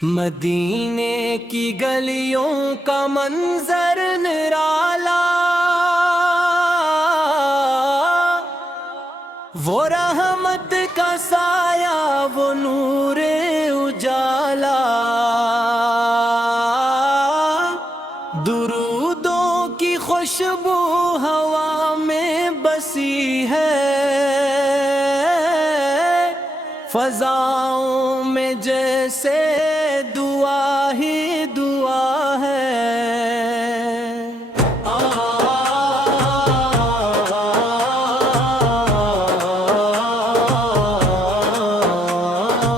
مدینے کی گلیوں کا منظر نرالا، وہ رحمت کا سایہ، وہ نور اجالا، درودوں کی خوشبو ہوا میں بسی ہے، فضاؤں میں جیسے دعا ہی دعا ہے۔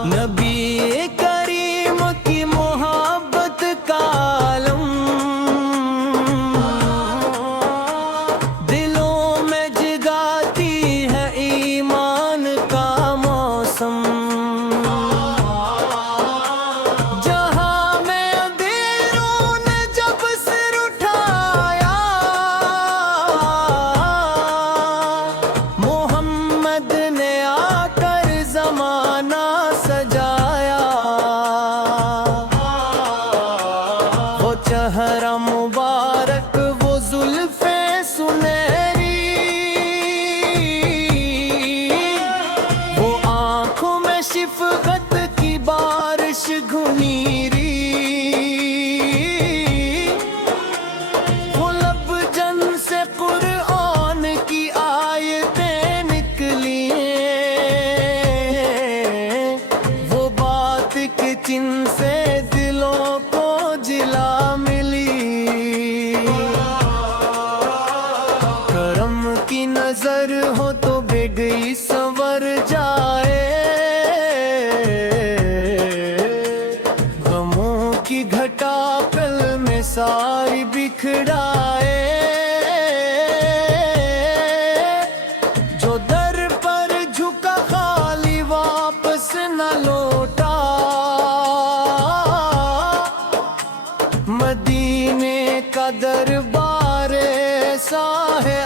نبی کریم کی محبت کا عالم، دلوں میں جگاتی ہے ایمان کا موسم، چہرہ مبارک وہ زلفیں سنہری، وہ آنکھوں میں شفقت کی بارش گھنیری، وہ لب جن سے قرآن کی آیتیں نکلی، وہ بات کے چن سے دلوں کو جلا نظر ہو تو بے گئی سنور جائے، غموں کی گھٹا پل میں ساری بکھرائے، جو در پر جھکا خالی واپس نہ لوٹا، مدینے کا دربار ایسا ہے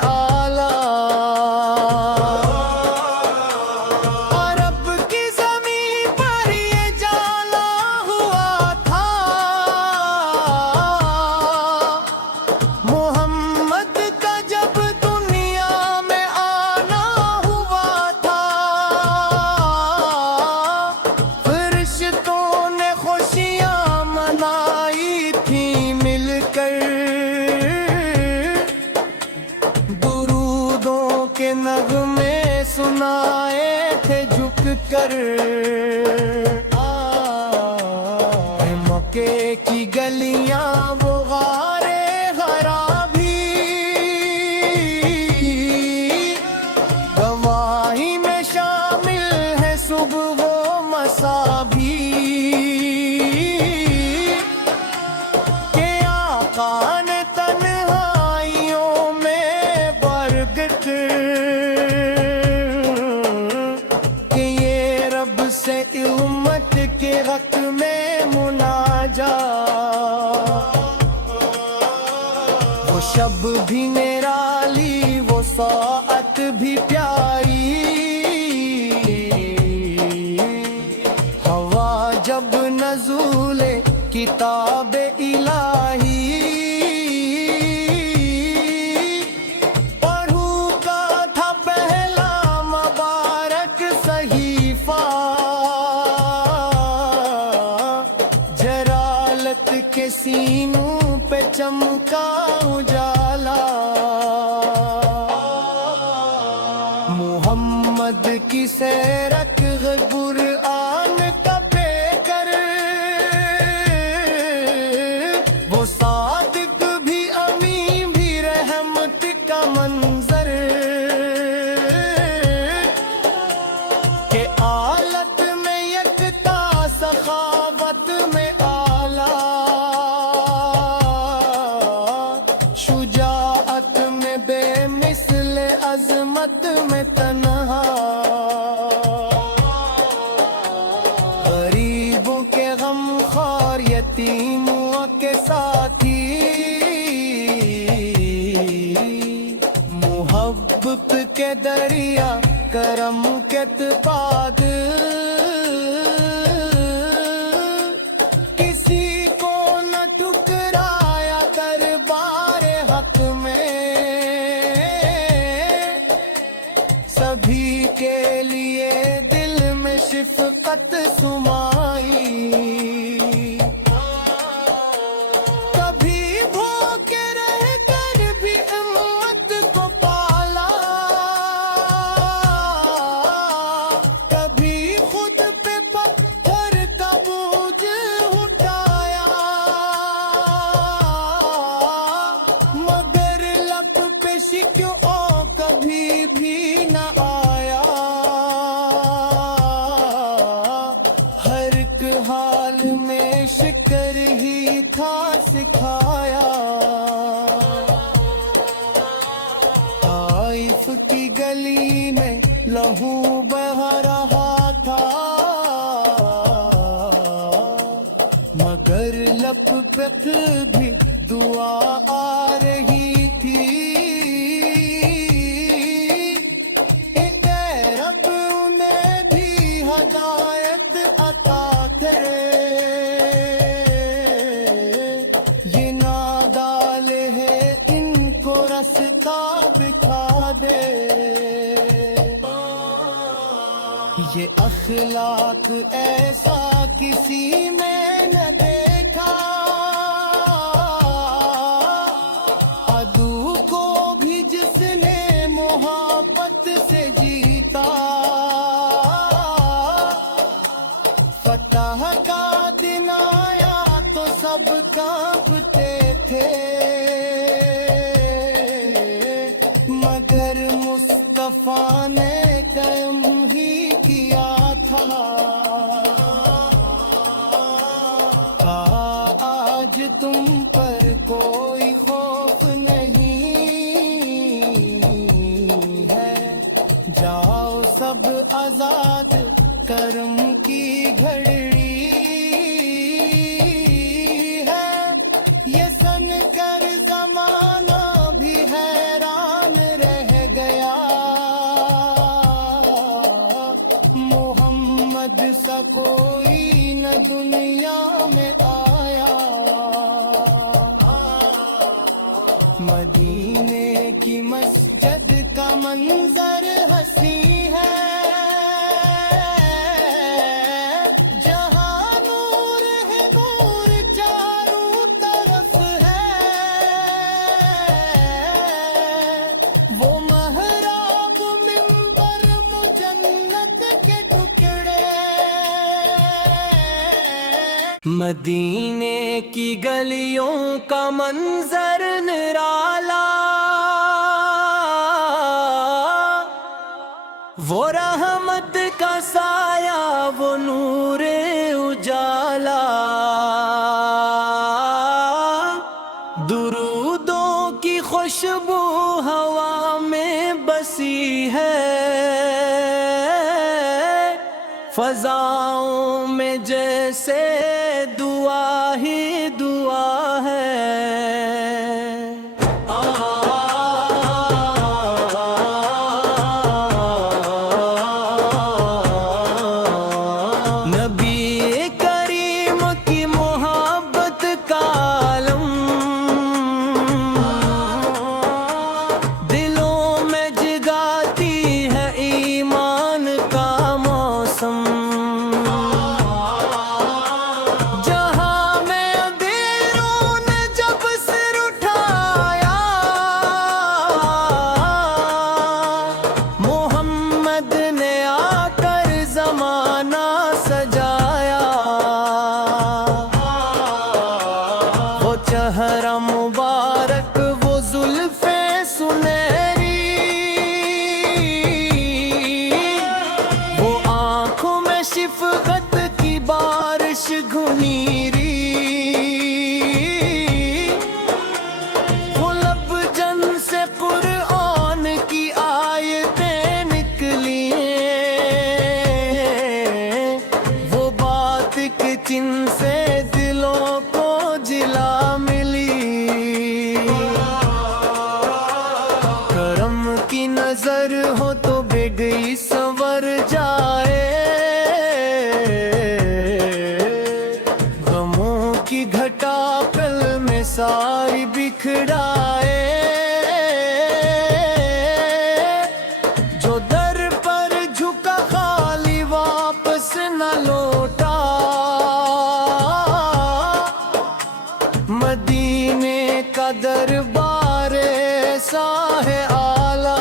کے نغمے سنائے تھے جھک کر، مکے کی گلیاں وہ غارے غرا بھی، گواہی میں شامل ہے صبح و مسا بھی، کہ آقا نے تنہائیوں میں برگت سے امت کے حق میں مناجات، وہ شب بھی نرالی، وہ ساعت بھی پیاری، ہوا جب نزول کتاب الہی، پڑھوں کا تھا پہلا مبارک صحیفہ، کے سینوں پہ چمکا اجالا، محمد کی سیرت قرآن کا پے کر، وہ صادق بھی امین بھی رحمت کا منظر، کہ آلت میں یکتا سخاوت میں شجاعت میں بے مثل عظمت میں تنہا، غریبوں کے غم خوار یتیموں کے ساتھی، محبت کے دریا کرم کے تپاد، سمائی کبھی بھوکے رہ کر بھی امت کو پالا کبھی خود پہ پتھر کا بوجھ اٹھایا مگر لب پہ شکوہ کبھی بھی نہ آیا ہر ایک حال میں شکر ہی تھا سکھایا طائف کی گلی میں لہو بہہ رہا تھا مگر لب پہ بھی دعا آ رہی تھی اے رب انہیں بھی ہدایت عطا کرے یہ نادال ہے ان کو رستہ دکھا دے یہ اخلاق ایسا کسی میں نہ دیکھا عدو کو بھی جس نے محبت سے جیتا فتح کا دن آیا تو سب کانپتے تھے مگر مصطفیٰ نے قائم ہی کیا تھا آج تم پر کوئی خوف نہیں ہے جاؤ سب آزاد کرم کی گھڑی ہے یہ سن کر زمانہ بھی حیران رہ گیا محمد سا کوئی نہ دنیا میں آیا مدینے کی مسجد کا منظر حسین ہے جہاں نور ہے نور چاروں طرف ہے وہ محراب منبر جنت کے ٹکڑے مدینے کی گلیوں کا منظر نرالا وہ رحمت کا سایہ وہ نور اجالا درودوں کی خوشبو ہوا میں بسی ہے فضاؤں میں جیسے دعا ہی دعا ہے نبی کریم کی محبت کا عالم دلوں میں جگاتی ہے ایمان کا موسم جہاں میں اندھیروں نے جب سر اٹھایا محمد نے آ کر زمانہ سجایا وہ چہرہ مبارک وہ زلفیں سنہری وہ آنکھوں میں شفقت کی بارش گھنیری وہ لب جن سے قرآن کی آیتیں نکلی وہ بات کہ جن سے دلوں کو جلا ملی کرم کی نظر ہو تو بے گئی سنور جائے غموں کی گھٹا پل میں ساری بکھرائے جو در پر جھکا خالی واپس نہ لو کا دربار ایسا ہے اعلیٰ،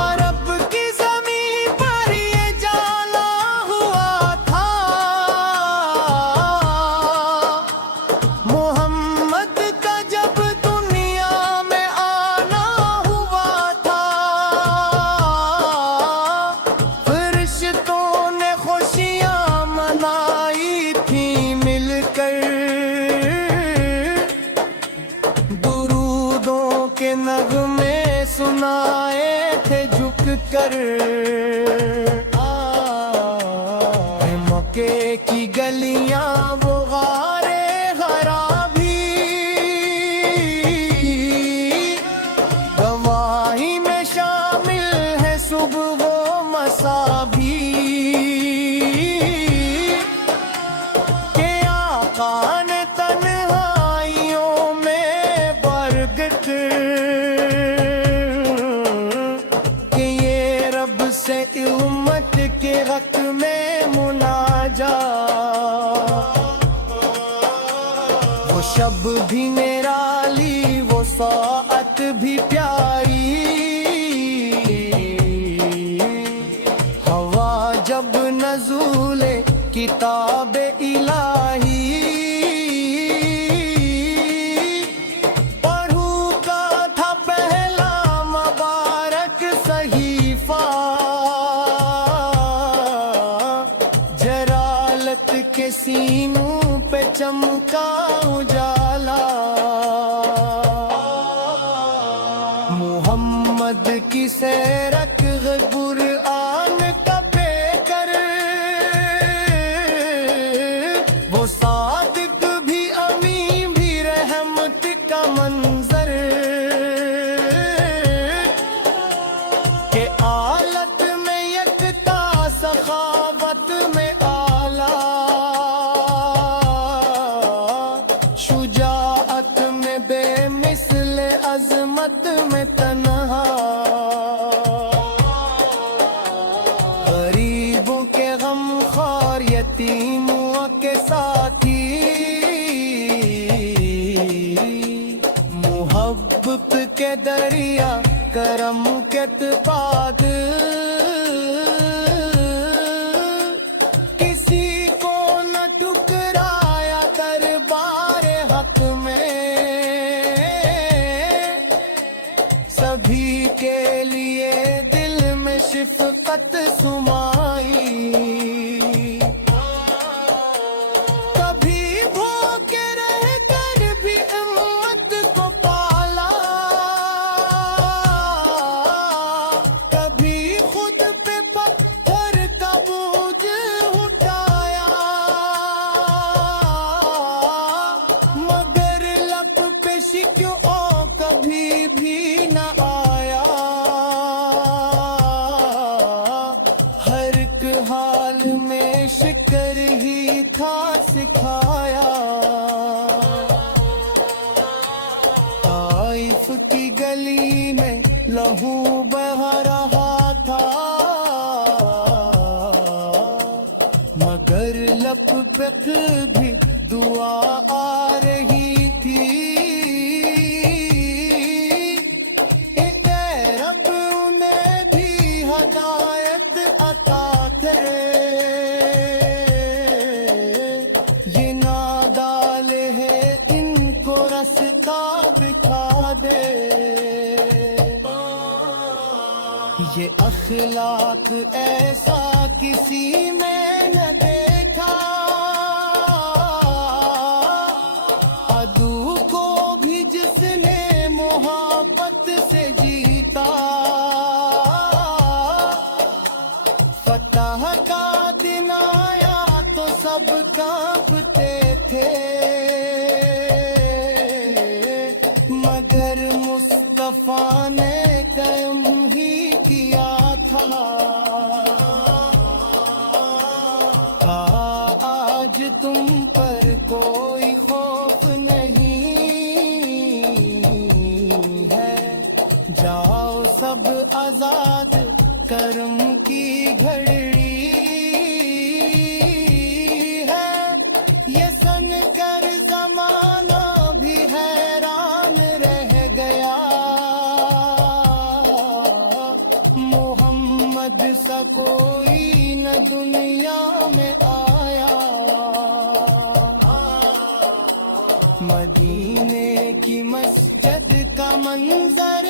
عرب کی زمین پر یہ جالا ہوا تھا، محمد کا جب دنیا میں آنا ہوا تھا، فرشتوں نے خوشیاں منائی تھی مل کر، درودوں کے نغمے سنائے تھے جھک کر، مکے کی گلیاں وہ غارے ہرا بھی، گواہی میں شامل ہے صبح و مساء بھی، کہ آقا نے تنہائیوں میں برگت، کہ یہ رب سے امت کے حق میں مناجات، وہ شب بھی نرالی وہ ساعت بھی پیاری، ہوا جب نزول کتاب الہی، پڑھوں کا تھا پہلا مبارک صحیفہ، جلالت کے سینوں پہ چمکا اجالا، محمد کی سیرت قرآن کا پے کر، وہ صادق بھی امین بھی رحمت کا منظر، کہ آلت میں یکتا سخاوت میں اعلیٰ، شجاعت میں بے مثل عظمت میں تنہا، غریبوں کے غم خوار یتیموں کے ساتھی، محبت کے دریا کرم کے تپاد، کسی کو نہ ٹکرایا دربار حق میں، سبھی کے لیے دل میں شفقت سمائی، کبھی بھوکے رہ کر بھی امت کو پالا، کبھی خود پہ پتھر کا بوجھ اٹھایا، مگر لب پہ شکوہ کبھی بھی نہ آیا، ہر ایک حال میں شکر ہی تھا سکھایا، طائف کی گلی میں لہو بہہ رہا تھا، مگر لب پہ بھی دعا آ رہی تھی، اے رب انہیں بھی ہدایت عطا کرے، یہ نادال ہے ان کو رستہ دکھا دے، یہ اخلاق ایسا کسی میں نہ دیکھا، عدو کو بھی جس نے محبت سے جیتا، فتح کا دن آیا تو سب کانپتے تھے، مگر مصطفیٰ نے قائم ہی کیا تھا، آج تم پر کوئی خوف نہیں ہے، جاؤ سب آزاد کرم کی گھڑی ہے، یہ سن قرضہ کوئی نہ دنیا میں آیا، مدینے کی مسجد کا منظر